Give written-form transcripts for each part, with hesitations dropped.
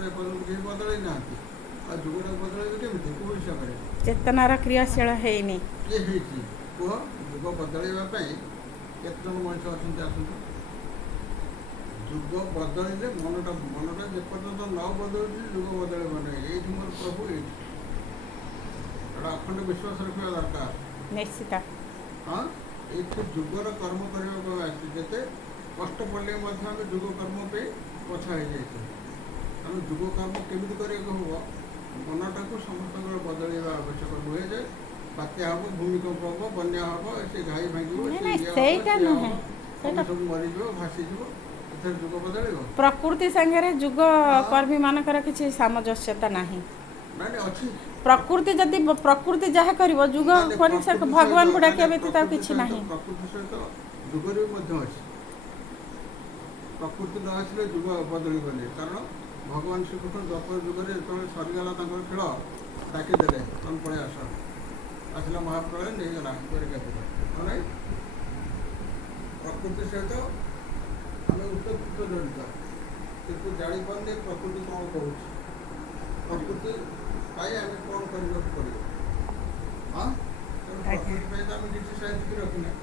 बदल ना जुगटा बदल केमी कौ हिसाब से चेतनार क्रियाशील हैनी किए कह जुग बदलवाई केत जन मनीष अच्छा आसतु जुग बदलिले मनटा जेपर्यंत न बदल जुग बदल ये मोर प्रभु ये अखंड विश्वास रखा दरकार निश्चित हाँ ये जुगर कर्म करने जिते कष्ट पड़े आम जुग कर्म पे पछा हो जाए आम जुग कर्म केमी हम मनटा को समस्त बदल आवश्यक नुहे जे बात्या हम भूमिकंप हम बन्या हम से घाई भांगे सब मरीज भासीज एथर जुग बदल प्रकृति संगे जुग कर्मी मानकर किसी सामंजस्यता नहीं अच्छी प्रकृति जदि प्रकृति जहाँ कर जुग भगवान को डाकिया व्यतीत किसी ना प्रकृति सहित जुगर भी अच्छी प्रकृति न आसले जुग बदल कारण भगवान श्रीकृष्ण द्वापर जुगर जो सरीगला खेल डाकिदे तुम पड़े आस आसला महाप्रलय नहीं गला नहीं प्रकृति सहित आम उत्तकृत जड़ित कितु जापारे प्रकृति कौन कहूँ प्रकृति आम कौन करने पड़ो हाँ प्रकृति तो आम किसी साइज रखने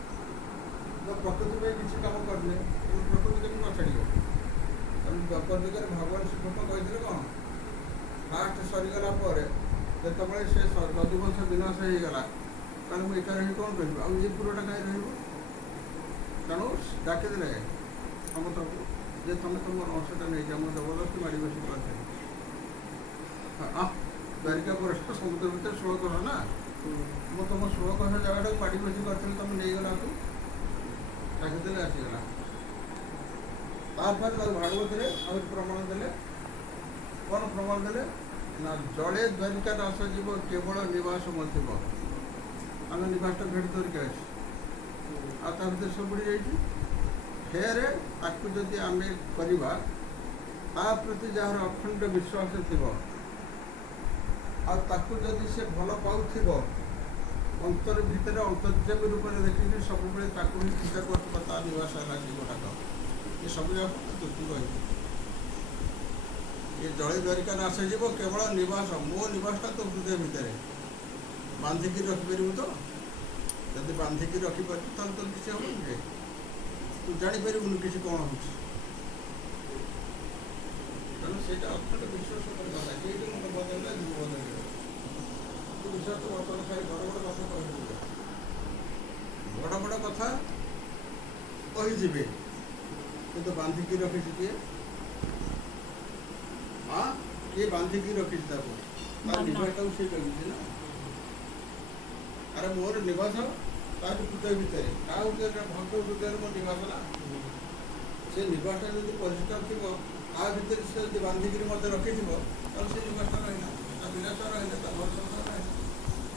तो प्रकृति किसी कम करने प्रकृति केमी न छाड़ द्वापर जुगे भगवान श्रीकृष्ण कहते कौन फास्ट सरीगला जिते से रघुवंश विनाश होगला तेणु मुझे एकार ही कौन कर पूराटा कहीं रेणु डाकिदे समस्त जे तुम तुम अंशटा नहीं जाए जबरदस्ती माड़ी बस द्वारिका पुरस्कार समुद्र भितर 16 कह ना मुझे तुम 16 कह जगह माड़ी बसी कर तुम नहीं गला तू डाकिदे आसीगला तापर भागवत आहुरी प्रमाण देले कौन प्रमाण देले ना जड़े द्वारिका नाश जीव केवल निवास मथिब आम निवासटा भेट धरिक आस भर सब बुड़ी जाइए फेर ताकू जदि आम करवा प्रति जार अखंड विश्वास थी आकू जदि से भल पाव अंतर भितर अंतर्जामी रूप में देखिए सब ही चिंता कर निवास है जीवटा ये सब जाक ये जड़े द्वारिका नाश जीव केवल निवास मो निवासटा तो हृदय भितर बांधिकी रखिपर तो जब बांधिकी रखिपार तो किसी हम तू जापर किसी कौन हो तेणु से अखंड विश्वास कथा ये मत बदल जीव बदल विश्वास तो बर्तमान खाली बड़ बड़ कथा कह बड़ बड़ कथा कहीजे तो बांधिकी रखी किए हाँ किए बांधिकी रखी निवासटा से लगी ना अरे मोर निवास हृदय भितर क्या हृदय भक्त हृदय मो निवास ना से निवासटा जो परिष्कार थी भितर से बांधिकी मत रखी से निवासटा रही विनाश रही घर संसार रही